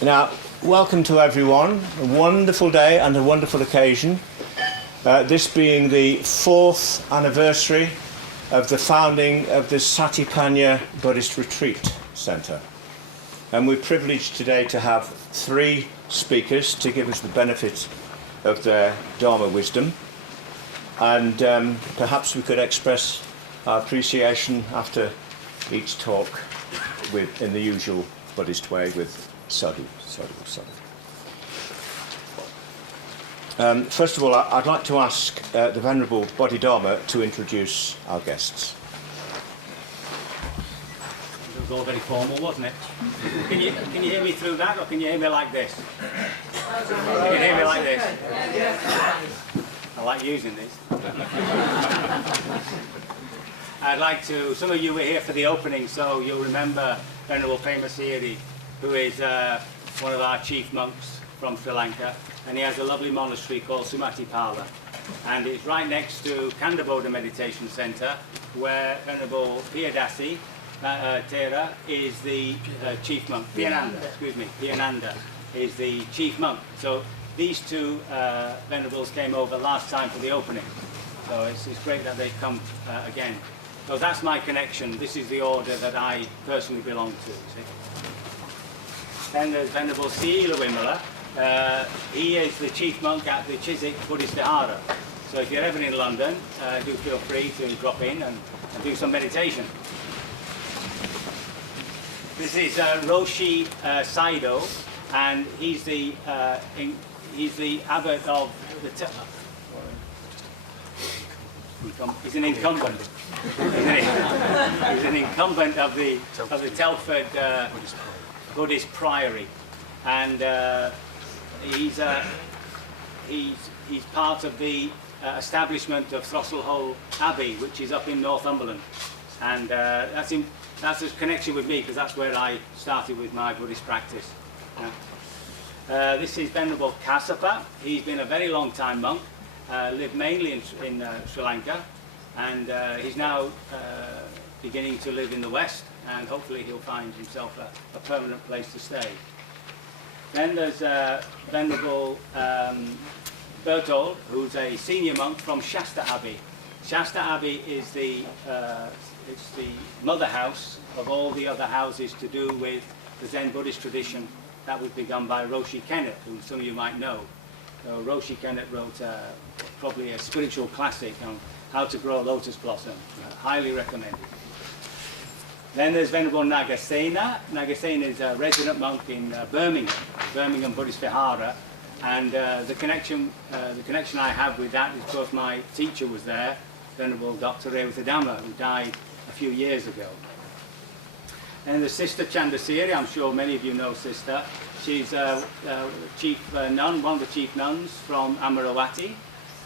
Now, welcome to everyone. A wonderful day and a wonderful occasion. This being the 4th anniversary of the founding of the Satipanya Buddhist Retreat Centre. And we're privileged today to have 3 speakers to give us the benefit of their Dharma wisdom. And perhaps we could express our appreciation after each talk in the usual Buddhist way with sadhu. First of all, I'd like to ask the Venerable Bodhidharma to introduce our guests. It was all very formal, wasn't it? Can you hear me through that, or can you hear me like this? Can you hear me like this? I like using this. I'd like to, some of you were here for the opening, so you'll remember Venerable Premasiri, who is one of our chief monks from Sri Lanka, and he has a lovely monastery called Sumatipala, and it's right next to Kandabodha Meditation Centre, where Venerable Piyadasi Thera is the chief monk. Piyananda is the chief monk. So these 2 venerables came over last time for the opening, so it's great that they've come again. So that's my connection. This is the order that I personally belong to. See? Then there's Venerable Sila Wimala. He is the chief monk at the Chiswick Buddhist Vihara. So if you're ever in London, do feel free to drop in and do some meditation. This is Roshi Saido, and he's the abbot of the he's an incumbent. He's an incumbent of the Telford Buddhist Priory, and he's part of the establishment of Throssell Abbey, which is up in Northumberland, and that's a connection with me because that's where I started with my Buddhist practice. This is Venerable Kassapa. He's been a very long time monk, lived mainly in Sri Lanka, and he's now beginning to live in the West, and hopefully he'll find himself a permanent place to stay. Then there's Venerable Berthold, who's a senior monk from Shasta Abbey. Shasta Abbey is it's the mother house of all the other houses to do with the Zen Buddhist tradition that was begun by Roshi Kennett, who some of you might know. So Roshi Kennett wrote probably a spiritual classic on how to grow lotus blossom. Highly recommended. Then there's Venerable Nagasena. Nagasena is a resident monk in Birmingham Buddhist Vihara, and the connection I have with that is because my teacher was there, Venerable Dr. Revutadhamma, who died a few years ago. And the Sister Chandasiri, I'm sure many of you know Sister. She's chief nun, one of the chief nuns from Amaravati,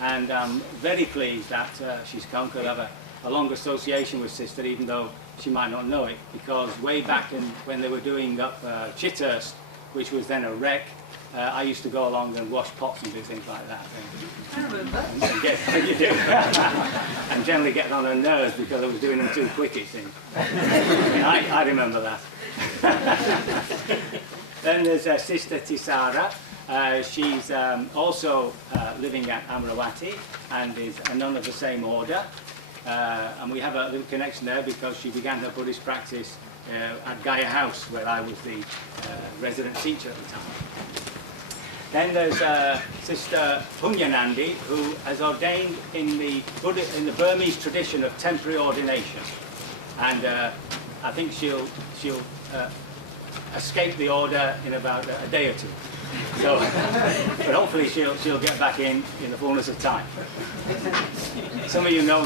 and I'm very pleased that she's come, because I have a long association with Sister, even though she might not know it, because way back when they were doing up Chithurst, which was then a wreck, I used to go along and wash pots and do things like that. I remember. And generally getting on her nerves because I was doing them too quick, it seemed. I remember that. Then there's Sister Tisara. She's also living at Amaravati and is a nun of the same order. And we have a little connection there because she began her Buddhist practice at Gaia House, where I was the resident teacher at the time. Then there's Sister Punyanandi, who has ordained in the Burmese tradition of temporary ordination, and I think she'll escape the order in about a day or 2. So, but hopefully she'll get back in the fullness of time. Some of you know,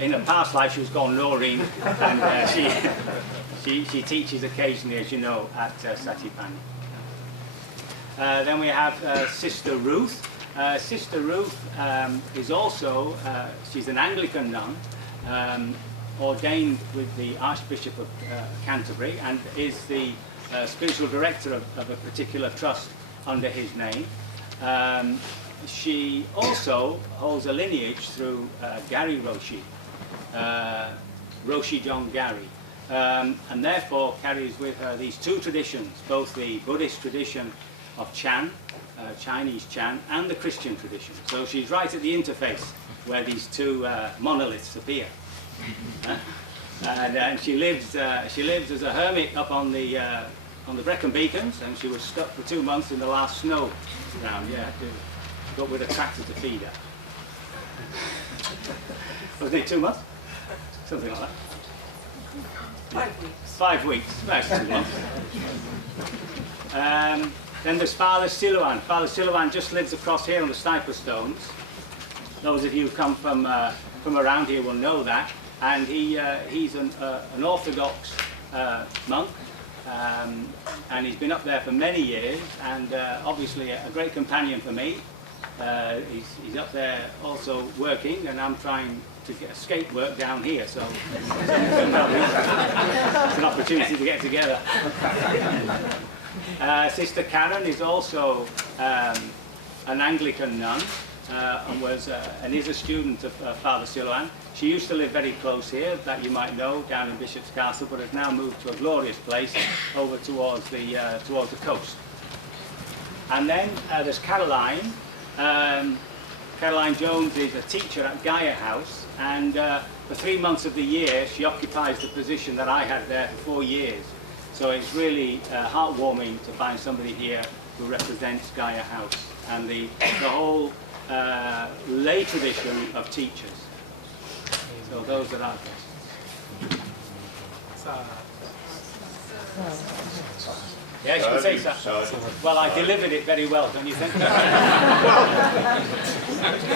in her past life she was called Noreen, and she teaches occasionally, as you know, at Satipanya. Then we have Sister Ruth. Sister Ruth is also, she's an Anglican nun, ordained with the Archbishop of Canterbury, and is the spiritual director of a particular trust under his name. She also holds a lineage through Gary Roshi, Roshi John Gary. and therefore carries with her these two traditions, both the Buddhist tradition of Chan, Chinese Chan, and the Christian tradition. So she's right at the interface where these two monoliths appear. And she lives as a hermit up on the Brecon Beacons, and she was stuck for 2 months in the last snow round. Yeah, got with a tractor to feed her. Was it 2 months? Something like that. 5 weeks. 5 weeks. That's 2 months. Then there's Father Silouan. Father Silouan just lives across here on the Stupa stones. Those of you who come from around here will know that. And he's an Orthodox monk, and he's been up there for many years, and obviously a great companion for me. He's up there also working, and I'm trying to get escape work down here, so it's an opportunity to get together. Sister Karen is also an Anglican nun, and is a student of Father Silouan. She used to live very close here, that you might know, down in Bishop's Castle, but has now moved to a glorious place over towards the coast. And then there's Caroline. Caroline Jones is a teacher at Gaia House, and for 3 months of the year she occupies the position that I had there for 4 years. So it's really heartwarming to find somebody here who represents Gaia House and the whole lay tradition of teachers. So those are our guests. Yeah, you can say so. Well, I delivered it very well, don't you think?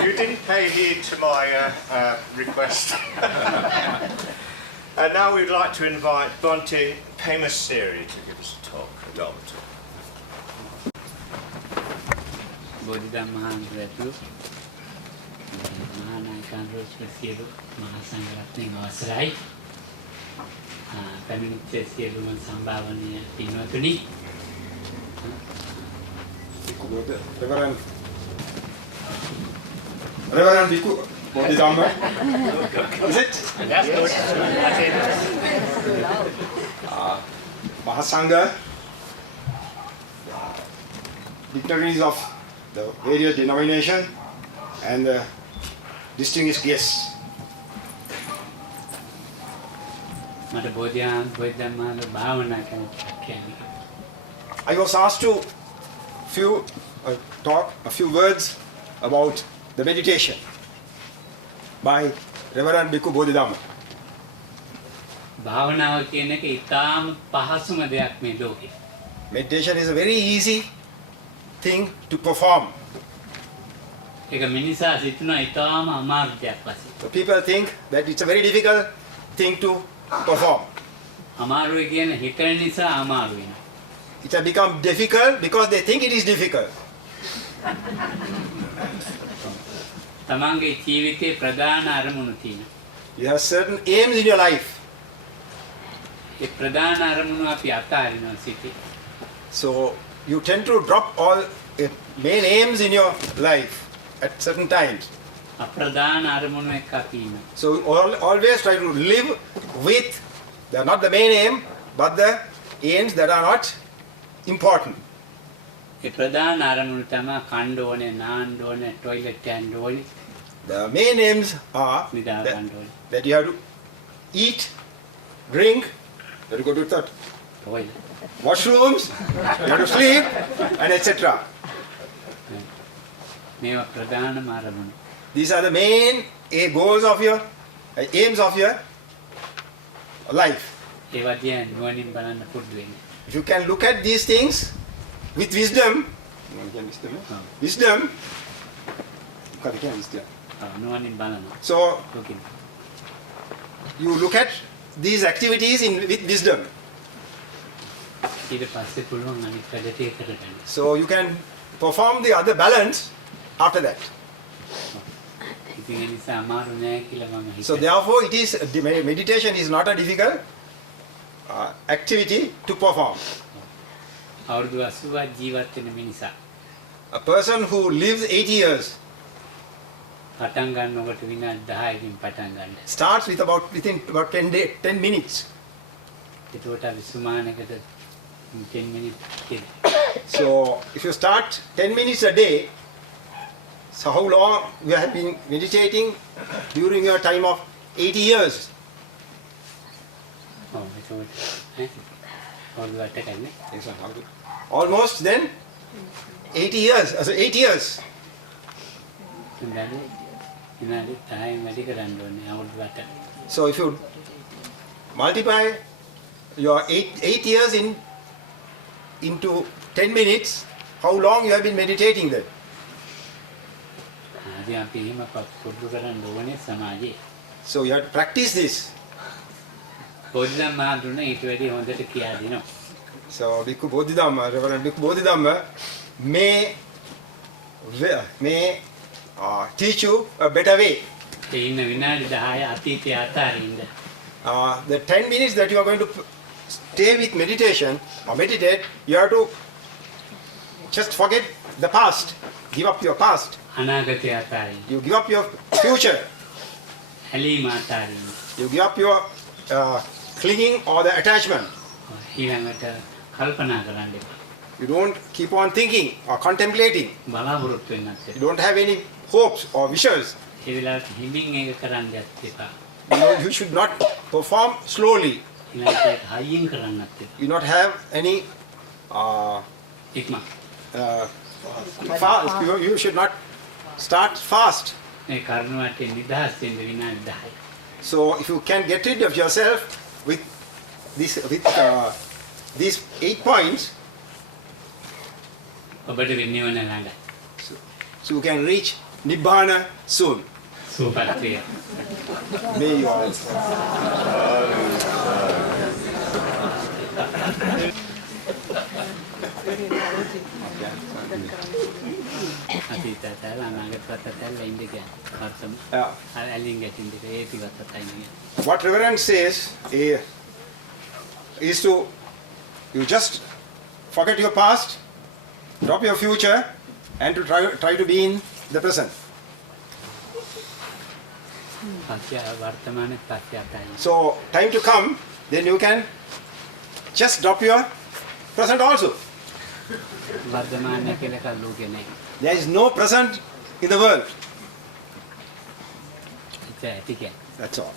You didn't pay heed to my request. And now we'd like to invite Bhante Pemasiri to give us a talk, a Dharma talk. Bodhidhammahandratu, Mahanayakanros Prasielu, Mahasangaratning Avasarai, Paminitya Sieluman Sambhavaniya Pinwatuni. Reverend Bhikkhu Bodhidhamma. Is it? That's good. That's it. Mahasangha, dignitaries of the various denominations, and distinguished guests. මට බෝධිධම්මාල භාවනා කරන කියන්නේ. I was asked to talk a few words about the meditation by Reverend Bhikkhu Bodhidhamma. භාවනාව කියන එක ඉතාම පහසුම දෙයක් මේ ලෝකේ. Meditation is a very easy thing to perform. ඒක මිනිසා සිතනවා ඉතාම අමාරු දෙයක් වශයෙන්. So people think that it's a very difficult thing to perform. අමාරුයි කියන හිතන නිසා අමාරු වෙනවා. It has become difficult because they think it is difficult. තමන්ගේ ජීවිතේ ප්‍රධාන අරමුණු තියෙනවා. You have certain aims in your life. ඒ ප්‍රධාන අරමුණු අපි අතාරිනවා සිටි. So you tend to drop all main aims in your life at certain times. අප්‍රධාන අරමුණු එක්ක අපි ඉන්නවා. So always try to live with not the main aim, but the aims that are not important. ඒ ප්‍රධාන අරමුණු තමයි කණ්ඩ ඕනේ, නාන්න ඕනේ, টয়ලට් යන්න ඕනේ. The main aims are නිදා ගන්න ඕනේ. that you have to eat, drink, you have to go to the toilet. washrooms, you have to sleep, and etc. මේවා ප්‍රධානම අරමුණු. These are the main goals of your aims of your life. ඒවා දිහා නුවණින් බලන්න පුරුදු වෙන්න. If you can look at these things with wisdom, නුවණින් බලනවා. so ලෝකෙ. you look at these activities with wisdom. ඊට පස්සේ පුළුවන් අනිත් වැඩ ටික කරගන්න. So you can perform the other balance after that. ඉතින් ඒ නිසා අමාරු නෑ කියලා මම So හිතනවා. therefore it is meditation is not a difficult activity to perform. අවුරුදු 80ක් ජීවත් වෙන මිනිසා A person who lives 80 years පටන් ගන්නකොට විනාඩි 10කින් පටන් ගන්න. starts with within about 10 minutes. ඒකට අපි සුමානකට 10 minutes කියලා. So if you start 10 minutes a day, so how long you have been meditating during your time of 80 years? ඔව් ඒකට ඈ ඔළුවට ගන්න. Almost then 80 years, as 8 years. විනාඩි 10 වැඩි කරන්න ඕනේ අවුරුද්දකට. So if you multiply your 8 years into 10 minutes, how long you have been meditating then? ආදී අපි එහෙම පුරුදු කරන්න ඕනේ සමාජයේ. So you have to practice this. පොඩ්ඩක් මාදුන ඊට වැඩි හොඳට කියා දෙනවා. So Bhikkhu Bodhidhamma, Reverend Bhikkhu Bodhidhamma may teach you a better way. ඒ ඉන්න විනාඩි 10 අතීතය අතාරින්න. The 10 minutes that you are going to stay with meditation or meditate, you have to just forget the past, give up your past, අනාගතය අතාරින්න. you give up your future, ඇලීම අතාරින්න. you give up your clinging or the attachment. ඊළඟට කල්පනා කරන්න එපා. You don't keep on thinking or contemplating. බලාපොරොත්තු වෙන්නත් You don't have any hopes or wishes. ඒ වෙලාවට හිමින් ඒක කරන්න එපා. You should not perform slowly. ඊළඟට ඒක හයියෙන් කරන්නත් එපා. You not have any ඉක්ම. fast. You should not start fast. මේ කර්ණවට නිදහස් වෙන්න විනාඩි 10. So if you can get rid of yourself with these 8 points, ඔබට වෙන්නේ ඕන ළඟ. so you can reach Nibbana soon. සුවපත් වේ. May you all. අතීතයට අනාගතයට ඉන්න කියන්නේ. කර්තම. ඇලින් ගැටින් දෙක ඒ ටිකත් අතයින්. What Reverend says is to you just forget your past, drop your future, and to try to be in the present. පස්සේ වර්තමානයේ පස්සේ අතයින්. So time to come, then you can just drop your present also. වර්තමානයේ කියලා කල්ලෝගේ නැහැ. There is no present in the world. ඒක ඇති That's all.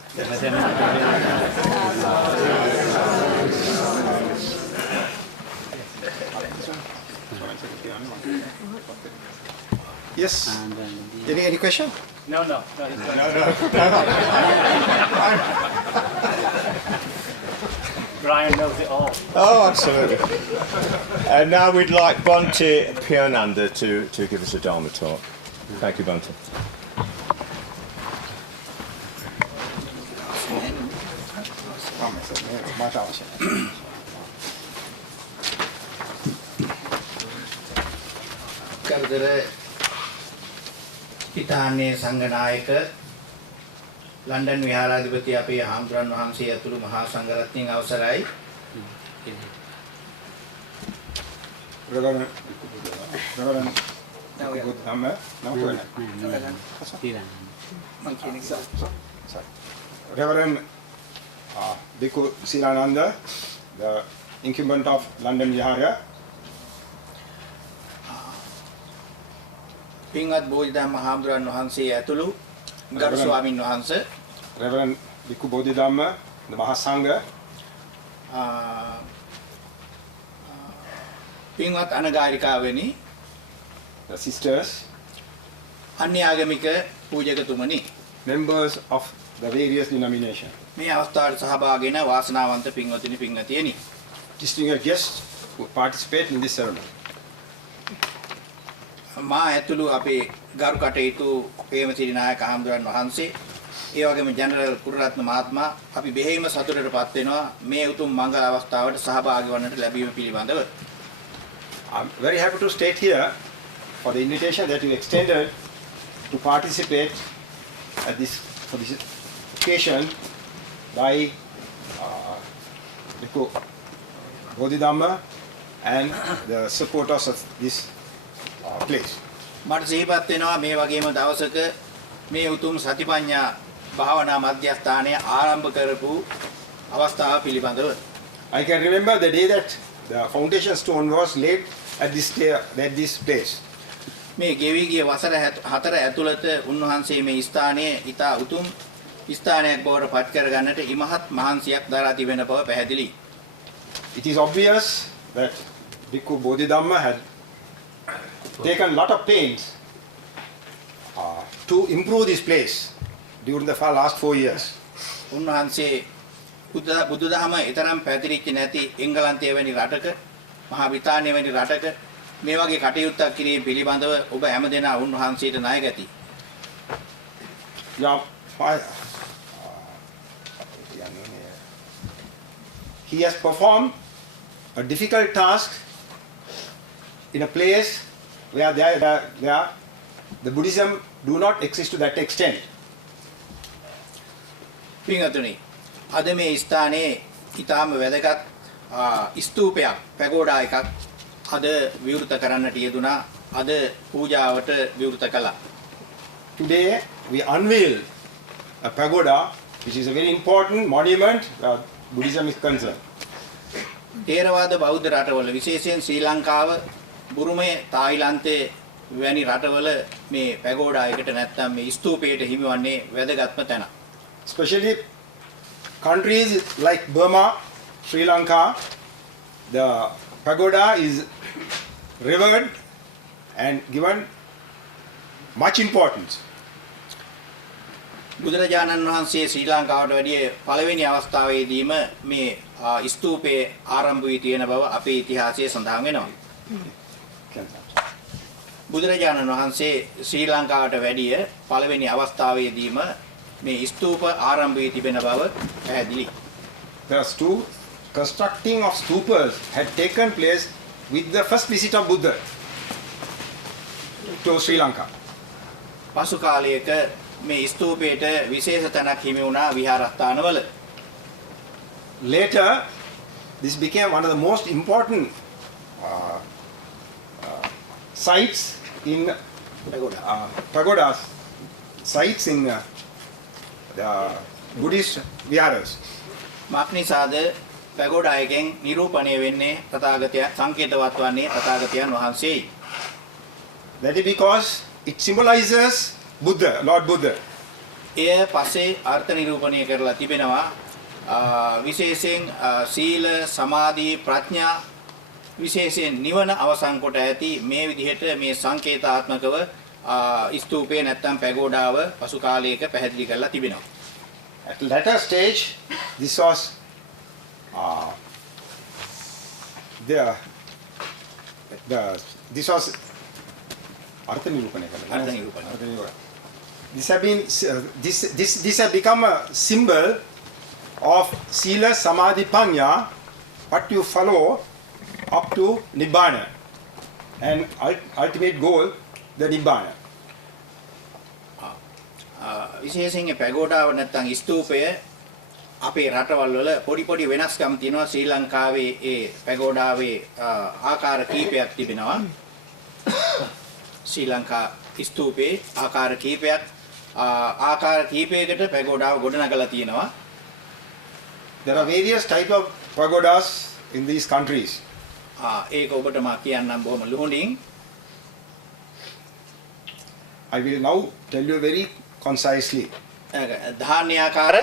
Yes. Any question? No. Brian knows it all. Oh, absolutely. And now we'd like Bhante Piyananda to give us a Dharma talk. Thank you, Bhante. කරදර හිතාන්නේ සංඝනායක London විහාරාධිපති අපේ හාමුදුරන් වහන්සේ ඇතුළු මහා සංඝරත්නයන් අවසරයි. Reverend Bhikkhu Sirananda, the incumbent of London Vihara. පින්වත් බෝධිධම්ම හාමුදුරන් වහන්සේ ඇතුළු ගරු ස්වාමින් වහන්සේ Reverend Bhikkhu Bodhidhamma, the Mahasangha. පින්වත් අනගාരികාවෙනි, The sisters, අන්‍ය ආගමික පූජකතුමනි, members of the various denominations, මේ අවස්ථාවට සහභාගී වෙන වාසනාවන්ත පින්වතුනි පින්වතියනි, distinguished guests who participate in this ceremony. මා ඇතුළු අපේ ගරු කටයුතු ප්‍රේමසිරි නායක හාමුදුරන් වහන්සේ, ඒ වගේම ජෙනරල් කුරුරත්න මහත්මයා අපි බෙහෙවින්ම සතුටටපත් වෙනවා මේ උතුම් මංගල අවස්ථාවට සහභාගී වන්නට ලැබීම පිළිබඳව. I'm very happy to state here for the invitation that you extended to participate at this occasion by Bhikkhu Bodhidhamma and the supporters of this place. මට සිහිපත් වෙනවා මේ වගේම දවසක මේ උතුම් සතිපඤ්ඤා භාවනා මධ්‍යස්ථානය ආරම්භ කරපු අවස්ථාව පිළිබඳව. I can remember the day that the foundation stone was laid at this place. මේ ගෙවි ගිය වසර 4 ඇතුළත උන්වහන්සේ මේ ස්ථානයේ ඊතා උතුම් ස්ථානයක් බවට පත් කර ගන්නට ඉමහත් මහන්සියක් දරා තිබෙන බව පැහැදිලි. It is obvious that Bhikkhu Bodhidhamma had taken lot of pains to improve this place during the last 4 years. උන්වහන්සේ බුදුදහම ඊතරම් පැතිරිච්ච නැති එංගලන්තයේ වැනි රටක මහා බ්‍රිතාන්‍ය වැනි රටක මේ වගේ කටයුත්තක් කිරීම පිළිබඳව ඔබ හැමදෙනා උන්වහන්සේට ණය ගැති. Yeah, he has performed a difficult task in a place where the Buddhism do not exist to that extent. පින්වතුනි අද මේ ස්ථානයේ ඊටාම වැදගත් ස්තූපයක් පැගෝඩා එකක් අද විවෘත කරන්නට යෙදුනා. අද පූජාවට විවෘත කළා. Today we unveil a pagoda which is a very important monument where Buddhism is concerned. Theravada බෞද්ධ රටවල විශේෂයෙන් ශ්‍රී ලංකාව, බුරුමය, තායිලන්තයේ වැනි රටවල මේ පැගෝඩා එකට නැත්නම් මේ ස්තූපයට හිමිවන්නේ වැදගත්ම තැන. Especially countries like Burma, Sri Lanka, the pagoda is revered and given much importance. බුදුරජාණන් වහන්සේ ශ්‍රී ලංකාවට වැඩිය පළවෙනි අවස්ථාවේදීම මේ ස්තූපයේ ආරම්භ වී තියෙන බව අපේ ඉතිහාසයේ සඳහන් වෙනවා. බුදුරජාණන් වහන්සේ ශ්‍රී ලංකාවට වැඩිය පළවෙනි අවස්ථාවේදීම මේ ස්තූප ආරම්භ වී තිබෙන බව පැහැදිලි. The constructing of stupas had taken place with the first visit of Buddha to Sri Lanka. පසු කාලයක මේ ස්තූපයට විශේෂ තැනක් හිමි වුණා විහාරස්ථානවල. Later, this became one of the most important sites in pagodas, sites in the Buddhist viharas. මාක්නිසාද පැගෝඩා එකෙන් නිරූපණය වෙන්නේ තථාගතයන් සංකේතවත් වන්නේ තථාගතයන් වහන්සේයි. That is because it symbolizes Buddha, Lord Buddha. එය පස්සේ අර්ථ නිරූපණය කරලා තිබෙනවා. විශේෂයෙන් සීල, සමාධි, ප්‍රඥා විශේෂයෙන් නිවන අවසන් කොට ඇති මේ විදිහට මේ සංකේතාත්මකව ස්තූපේ නැත්තම් පැගෝඩාව පසු කාලයක පැහැදිලි කරලා තිබෙනවා. At later stage, this was this was Artha Nirupana. අර්ථ නිරූපණය. This has become a symbol of Sila Samadhi Panya, what you follow up to Nibbana, and ultimate goal, the Nibbana. විශේෂයෙන් පැගෝඩාව නැත්තම් ස්තූපය අපේ රටවල් වල පොඩි පොඩි වෙනස්කම් තියෙනවා. ශ්‍රී ලංකාවේ ඒ පැගෝඩාවේ ආකාර කීපයක් තිබෙනවා. ශ්‍රී ලංකා ස්තූපේ ආකාර කීපයකට පැගෝඩාව ගොඩනගලා තියෙනවා. There are various type of pagodas in these countries. ඒක ඔබට මා කියන්නම් බොහොම ලුහුණින්. I will now tell you very concisely. ධාන්‍යාකාර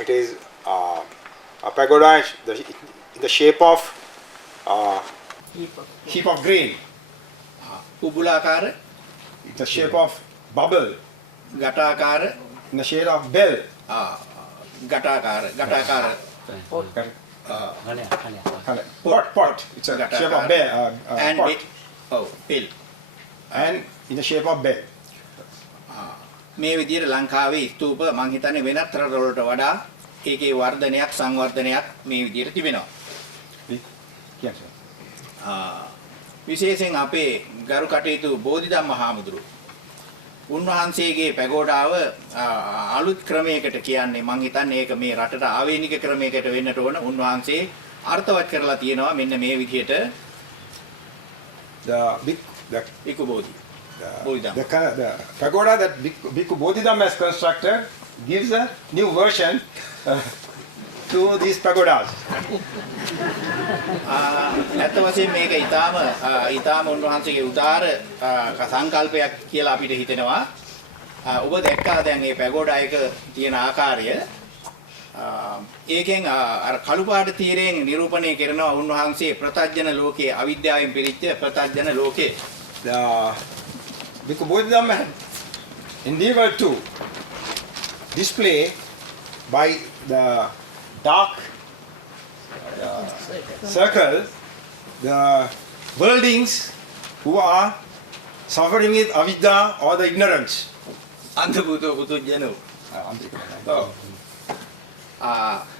It is a pagoda in the shape of heap of grain, කුබුලාකාර, in the shape of bubble, ගටාකාර, in the shape of bell. ගටාකාර Pot. It's a shape of bell. and Pot. Pill. And in the shape of bell. මේ විදිහට ලංකාවේ ස්තූප මං හිතන්නේ වෙනත් රටවලට වඩා ඒකේ වර්ධනයක් සංවර්ධනයක් මේ විදිහට තිබෙනවා. Yes. විශේෂයෙන් අපේ ගරු කටයුතු බෝධිධම්ම හාමුදුරුවෝ උන්වහන්සේගේ පැගෝඩාව අලුත් ක්‍රමයකට කියන්නේ මං හිතන්නේ ඒක මේ රටට ආවේනික ක්‍රමයකට වෙන්නට ඕන. උන්වහන්සේ අර්ථවත් කරලා තියෙනවා මෙන්න මේ විදිහට බික්කු බෝධි. The pagoda that Bhikkhu Bodhidhamma has constructed gives a new version to these pagodas. ඇත්ත වශයෙන් මේක ඊටාම උන්වහන්සේගේ උදාර සංකල්පයක් කියලා අපිට හිතෙනවා. ඔබ දැක්කා දැන් මේ පැගෝඩා එක තියෙන ආකාරය. ඒකෙන් අර කළු පාට තීරයෙන් නිරූපණය කරනවා උන්වහන්සේ ප්‍රත්‍යඥ ලෝකයේ අවිද්‍යාවෙන් පිරිච්ච ප්‍රත්‍යඥ ලෝකයේ. Because both of them endeavor to display by the dark circle the worldlings who are suffering with avidya or the ignorance. අන්ධභූතෝ පුදුජනෝ.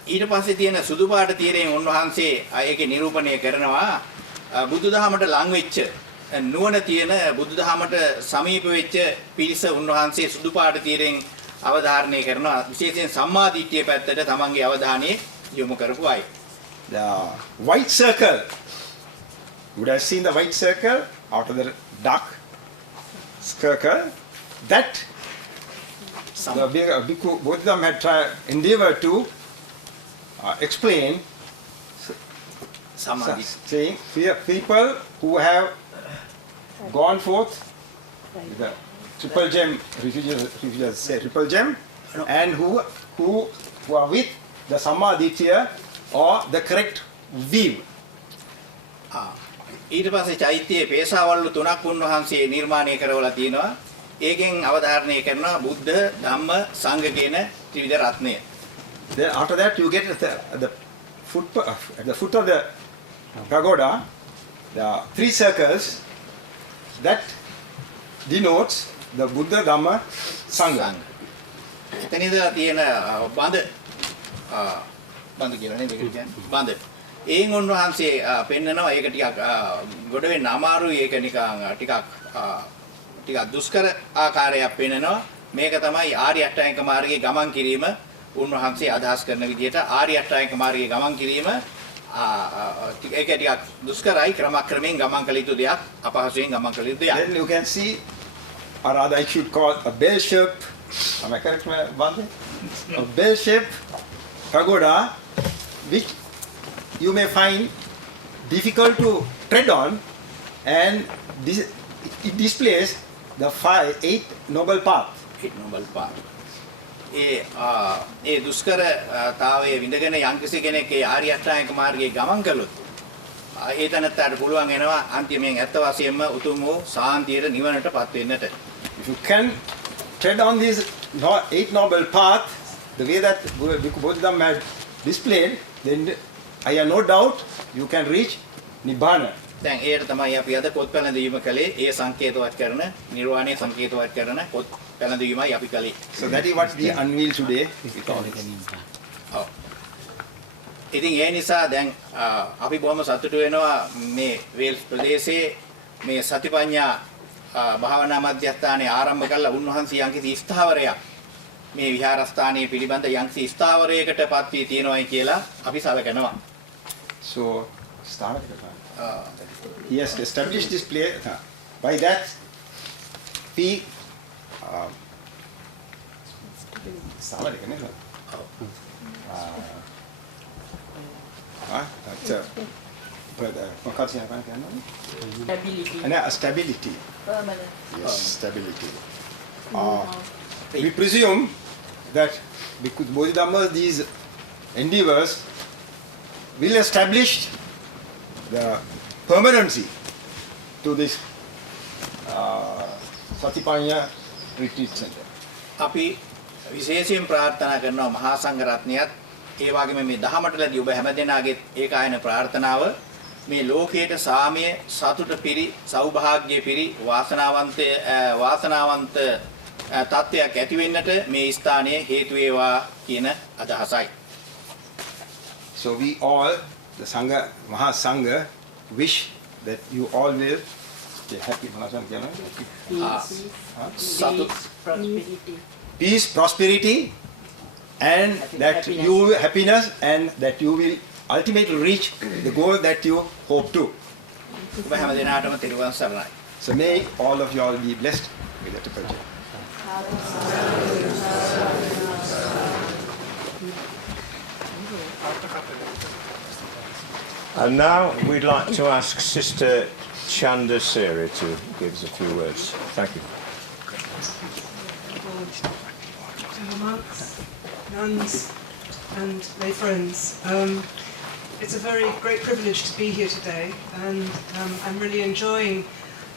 ඊට පස්සේ තියෙන සුදු පාට තීරයෙන් උන්වහන්සේ ඒකේ නිරූපණය කරනවා බුදුදහමට ලං වෙච්ච නුවණ තියෙන බුදුදහමට සමීප වෙච්ච පිරිස උන්වහන්සේ සුදු පාට තීරයෙන් අවධාරණය කරනවා විශේෂයෙන් සම්මාදිට්ඨිය පැත්තට තමන්ගේ අවධානය යොමු කරපු අය. The white circle, you would have seen the white circle out of the dark circle. That the bhikkhu, both of them had tried endeavor to explain, සමාධි. saying people who have gone forth with the triple gem, refugees say triple gem, and who are with the sammaditya or the correct view. ඊට පස්සේ චෛත්‍යයේ පේසාවල්ලු තුනක් උන්වහන්සේ නිර්මාණය කරවලා තියෙනවා. ඒකෙන් අවධාරණය කරනවා බුද්ධ ධම්ම සංඝ කියන ත්‍රිවිධ රත්නය. Then after that you get at the foot of the pagoda, the three circles that denotes the Buddha, Dhamma, Sangha. එතන ඉඳලා තියෙන බඳ කියලා නේද මේකට කියන්නේ බඳ. ඒන් උන්වහන්සේ පෙන්නනවා ඒක ටිකක් ගොඩ වෙන්න අමාරුයි ඒක නිකන් ටිකක් දුෂ්කර ආකාරයක් පෙන්නනවා. මේක තමයි ආර්ය අෂ්ටාංගික මාර්ගයේ ගමන් කිරීම උන්වහන්සේ අදහස් කරන විදිහට ආර්ය අෂ්ටාංගික මාර්ගයේ ගමන් කිරීම ඒක ටිකක් දුෂ්කරයි ක්‍රමක්‍රමයෙන් ගමන් කළ යුතු දෙයක් අපහසුයෙන් ගමන් කළ යුතු දෙයක්. Then you can see, or rather I should call a bell shape, am I correct, Bhante? A bell shape pagoda which you may find difficult to tread on, and it displays the 8 noble path. noble path. ඒ දුෂ්කරතාවයේ විඳගෙන යම්කිසි කෙනෙක් ඒ ආර්ය අෂ්ටාංගික මාර්ගයේ ගමන් කළොත් ඒ තැනට පුළුවන් වෙනවා අන්තිමයෙන් ඇත්ත වශයෙන්ම උතුම් වූ සාන්තියට නිවනටපත් වෙන්නට. If you can tread on these 8 noble path the way that Bodhidharma had displayed, then I have no doubt you can reach Nibbana. දැන් ඒකට තමයි අපි අද පොත් පැනදීම කළේ. ඒ සංකේතවත් කරන නිර්වාණය සංකේතවත් කරන පොත් පැනදීමයි අපි කළේ. So that is what we unveil today. ඔව්. ඉතින් ඒ නිසා දැන් අපි බොහොම සතුටු වෙනවා මේ වේල්ස් ප්‍රදේශයේ මේ සතිපඤ්ඤා භාවනා මධ්‍යස්ථානයේ ආරම්භ කළා උන්වහන්සේ යම්කිසි ස්ථාවරයක් මේ විහාරස්ථානයේ පිළිබඳ යම්කිසි ස්ථාවරයකටපත් වී තියෙනවායි කියලා අපි සැලකනවා. So he has established this place. By that we stability. Permanent. Yes, stability. We presume that because Bodhidharma, these endeavors will establish the permanency to this Satipanya retreat center. අපි විශේෂයෙන් ප්‍රාර්ථනා කරනවා මහා සංඝ රත්නයත් ඒ වගේම මේ දහමටලදී ඔබ හැමදෙනාගේ ඒකායන ප්‍රාර්ථනාව මේ ලෝකයට සාමය සතුට පිරි සෞභාග්‍ය පිරි වාසනාවන්ත තත්ත්වයක් ඇති වෙන්නට මේ ස්ථානයේ හේතු වේවා කියන අදහසයි. So we all, the Sangha, Maha Sangha, wish that you all will stay happy. Peace, prosperity, and that you happiness, and that you will ultimately reach the goal that you hope to. ඔබ හැමදෙනාටම තෙරුවන් සරණයි. So may all of you all be blessed with the triple gem. And now we'd like to ask Sister Chanda Siri to give us a few words. Thank you. Fellow monks, nuns, and lay friends. It's a very great privilege to be here today, and I'm really enjoying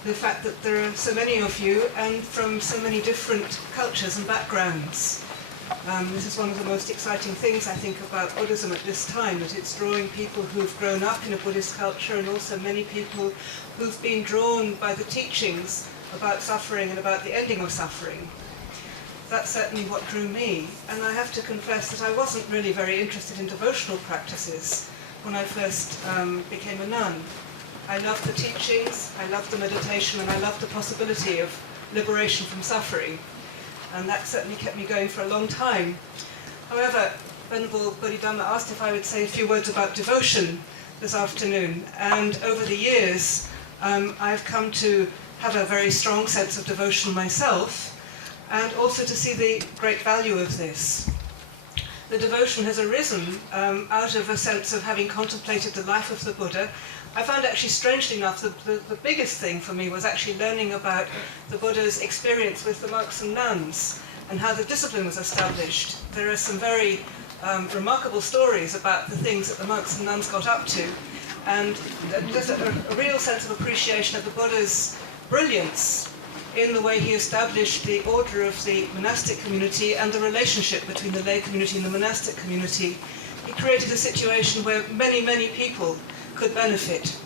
the fact that there are so many of you and from so many different cultures and backgrounds. This is one of the most exciting things, I think, about Buddhism at this time, that it's drawing people who've grown up in a Buddhist culture and also many people who've been drawn by the teachings about suffering and about the ending of suffering. That's certainly what drew me, and I have to confess that I wasn't really very interested in devotional practices when I first became a nun. I loved the teachings, I loved the meditation, and I loved the possibility of liberation from suffering. And that certainly kept me going for a long time. However, Venerable Bodhidharma asked if I would say a few words about devotion this afternoon. And over the years, I've come to have a very strong sense of devotion myself, and also to see the great value of this. The devotion has arisen out of a sense of having contemplated the life of the Buddha. I found actually, strangely enough, the biggest thing for me was actually learning about the Buddha's experience with the monks and nuns and how the discipline was established. There are some very remarkable stories about the things that the monks and nuns got up to, and just a real sense of appreciation of the Buddha's brilliance in the way he established the order of the monastic community and the relationship between the lay community and the monastic community. He created a situation where many, many people could benefit.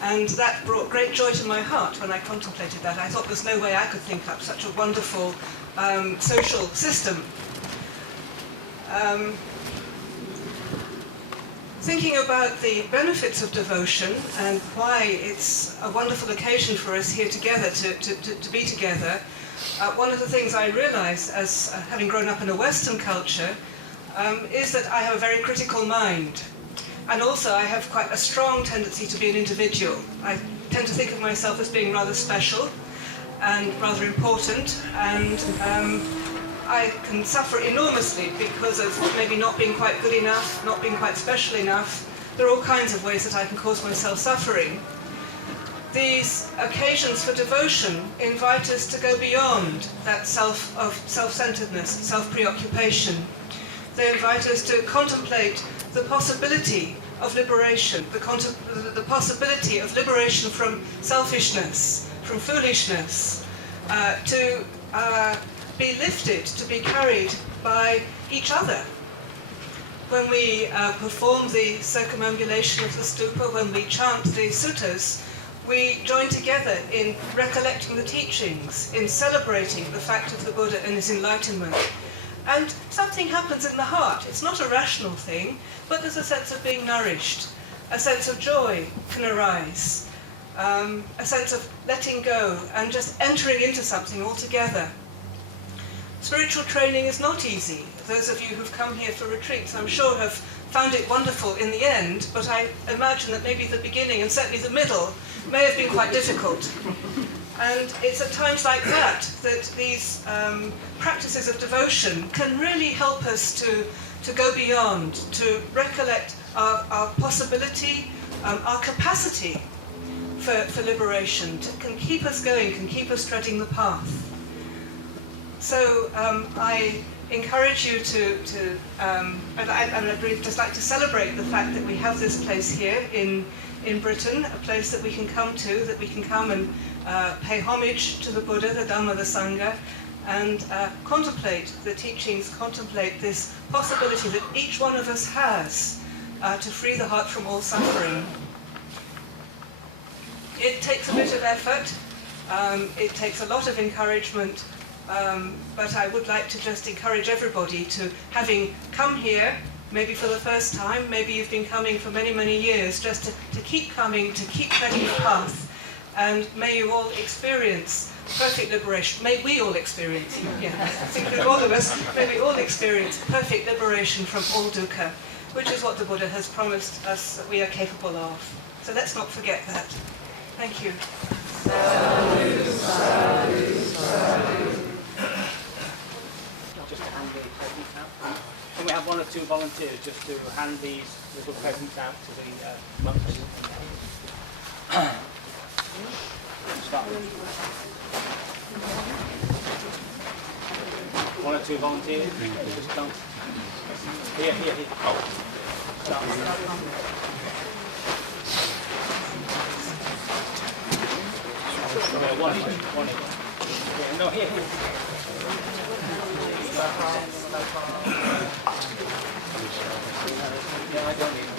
And that brought great joy to my heart when I contemplated that. I thought there's no way I could think up such a wonderful social system. Thinking about the benefits of devotion and why it's a wonderful occasion for us here together to be together, one of the things I realize as having grown up in a Western culture is that I have a very critical mind. And also I have quite a strong tendency to be an individual. I tend to think of myself as being rather special and rather important, and I can suffer enormously because of maybe not being quite good enough, not being quite special enough. There are all kinds of ways that I can cause myself suffering. These occasions for devotion invite us to go beyond that self-centeredness, self-preoccupation. They invite us to contemplate the possibility of liberation, the possibility of liberation from selfishness, from foolishness, to be lifted, to be carried by each other. When we perform the circumambulation of the stupa, when we chant the suttas, we join together in recollecting the teachings, in celebrating the fact of the Buddha and his enlightenment. And something happens in the heart. It's not a rational thing, but there's a sense of being nourished. A sense of joy can arise. A sense of letting go and just entering into something altogether. Spiritual training is not easy. Those of you who've come here for retreats, I'm sure, have found it wonderful in the end, but I imagine that maybe the beginning and certainly the middle may have been quite difficult. And it's at times like that that these practices of devotion can really help us to go beyond, to recollect our possibility, our capacity for liberation, can keep us going, can keep us treading the path. So I encourage you and I'd really just like to celebrate the fact that we have this place here in Britain, a place that we can come to, that we can come and pay homage to the Buddha, the Dhamma, the Sangha, and contemplate the teachings, contemplate this possibility that each one of us has to free the heart from all suffering. It takes a bit of effort, it takes a lot of encouragement, but I would like to just encourage everybody to, having come here, maybe for the first time, maybe you've been coming for many, many years, just to keep coming, to keep treading the path, and may you all experience perfect liberation. May we all experience, I think that all of us, may we all experience perfect liberation from all dukkha, which is what the Buddha has promised us that we are capable of. So let's not forget that. Thank you. Just to hand the presents out. Can we have have one or two volunteers just to hand these little presents out to the monks? Start with one or two volunteers. Just come. Here. Start with one. Yeah, no, here. Yeah, I don't need it.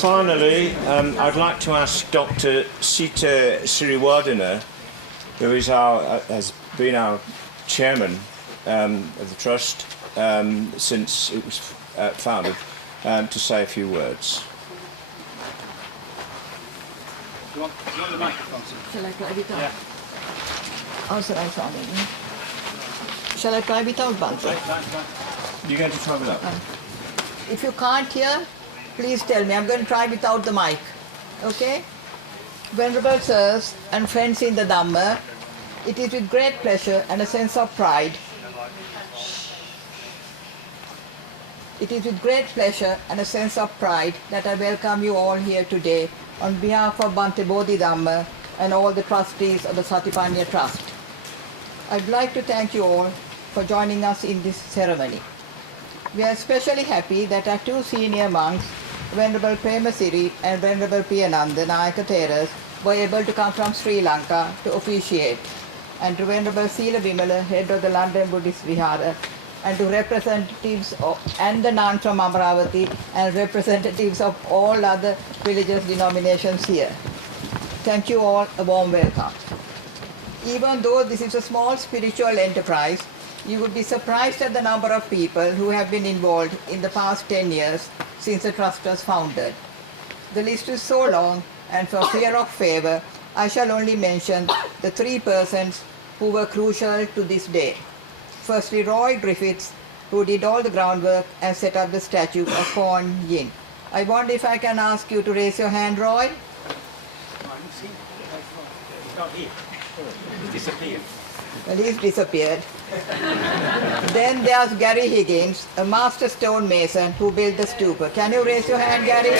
Finally, I'd like to ask Dr. Sita Siriwardena, who is has been our chairman of the trust since it was founded, to say a few words. Do you want the microphone? Shall I try without? Yeah. Oh, sorry, I'm sorry. Shall I try without Bante? Right. You're going to try without? If you can't hear, please tell me. I'm going to try without the mic. Okay? Venerable sirs and friends in the Dhamma, it is with great pleasure and a sense of pride. It is with great pleasure and a sense of pride that I welcome you all here today on behalf of Bhante Bodhidhamma and all the trustees of the Satipanya Trust. I'd like to thank you all for joining us in this ceremony. We are especially happy that our two senior monks, Venerable Premasiri and Venerable Piyananda Nayaka Theras, were able to come from Sri Lanka to officiate, and to Venerable Sila Vimala, head of the London Buddhist Vihara, and to representatives and the nuns from Amaravati and representatives of all other religious denominations here. Thank you all, a warm welcome. Even though this is a small spiritual enterprise, you would be surprised at the number of people who have been involved in the past 10 years since the trust was founded. The list is so long, and for fear of favor, I shall only mention the 3 persons who were crucial to this day. Firstly, Roy Griffiths, who did all the groundwork and set up the statue of Kuan Yin. I wonder if I can ask you to raise your hand, Roy? It's not here. It's disappeared. Well, he's disappeared. Then there's Gary Higgins, a master stonemason who built the stupa. Can you raise your hand, Gary?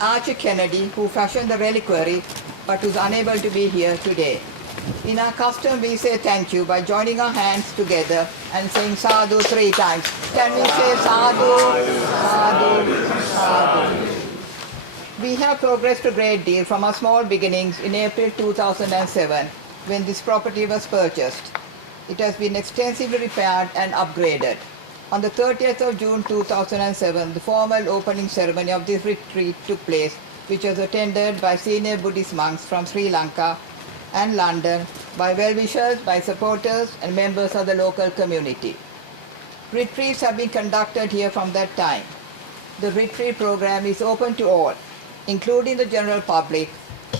Archie Kennedy, who fashioned the reliquary but who's unable to be here today. In our custom, we say thank you by joining our hands together and saying sadhu 3 times. Can we say sadhu, sadhu, sadhu? We have progressed a great deal from our small beginnings in April 2007 when this property was purchased. It has been extensively repaired and upgraded. On the 30th of June 2007, the formal opening ceremony of this retreat took place, which was attended by senior Buddhist monks from Sri Lanka and London, by well-wishers, by supporters and members of the local community. Retreats have been conducted here from that time. The retreat program is open to all, including the general public.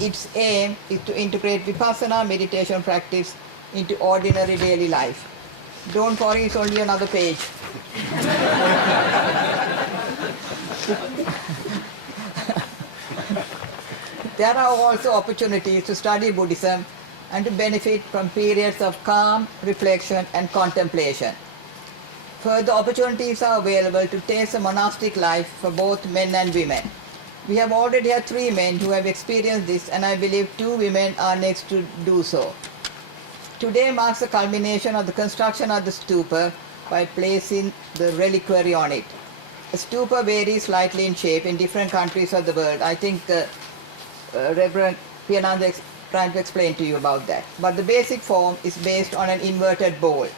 Its aim is to integrate Vipassana meditation practice into ordinary daily life. Don't worry, it's only another page. There are also opportunities to study Buddhism and to benefit from periods of calm, reflection and contemplation. Further opportunities are available to taste a monastic life for both men and women. We have already had 3 men who have experienced this, and I believe 2 women are next to do so. Today marks the culmination of the construction of the stupa by placing the reliquary on it. A stupa varies slightly in shape in different countries of the world. I think Reverend Piyananda is trying to explain to you about that. But the basic form is based on an inverted bowl.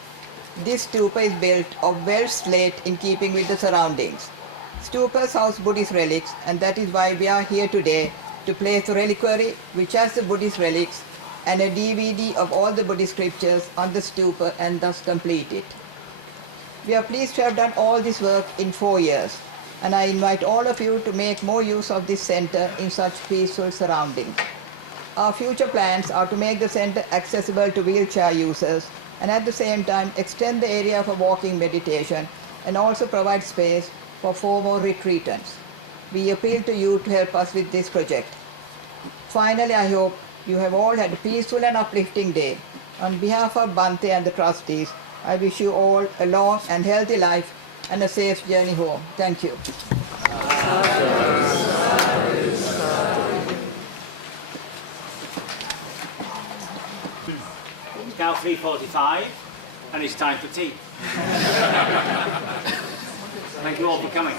This stupa is built of Welsh slate in keeping with the surroundings. Stupas house Buddhist relics, and that is why we are here today to place the reliquary which has the Buddhist relics and a DVD of all the Buddhist scriptures on the stupa and thus complete it. We are pleased to have done all this work in 4 years, and I invite all of you to make more use of this center in such peaceful surroundings. Our future plans are to make the center accessible to wheelchair users and at the same time extend the area for walking meditation and also provide space for 4 more retreatants. We appeal to you to help us with this project. Finally, I hope you have all had a peaceful and uplifting day. On behalf of Bhante and the trustees, I wish you all a long and healthy life and a safe journey home. Thank you. It's now 3:45 and it's time for tea. Thank you all for coming.